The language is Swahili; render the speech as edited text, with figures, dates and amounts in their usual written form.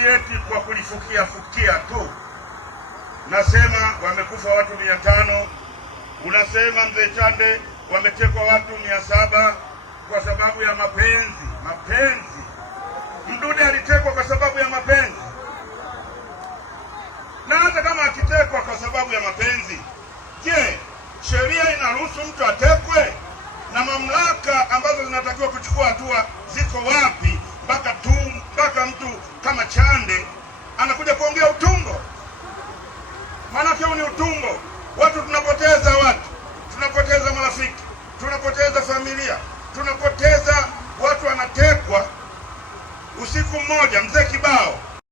hili eti kwa kulifukia fukia tu. Nasema wamekufa watu 500, unasema mzee Chande wametekwa watu 700 kwa sababu ya mapenzi. Mapenzi? Mdude alitekwa kwa sababu ya mapenzi? Na hata kama akitekwa kwa sababu ya mapenzi, je, sheria inaruhusu mtu atekwe? Na mamlaka ambazo zinatakiwa kuchukua hatua ziko wapi mpaka mtu kama Chande anakuja kuongea utumbo? Maanake huu ni utumbo. Watu tunapoteza, tunapoteza marafiki, tunapoteza familia, tunapoteza watu, wanatekwa usiku mmoja. Mzee Kibao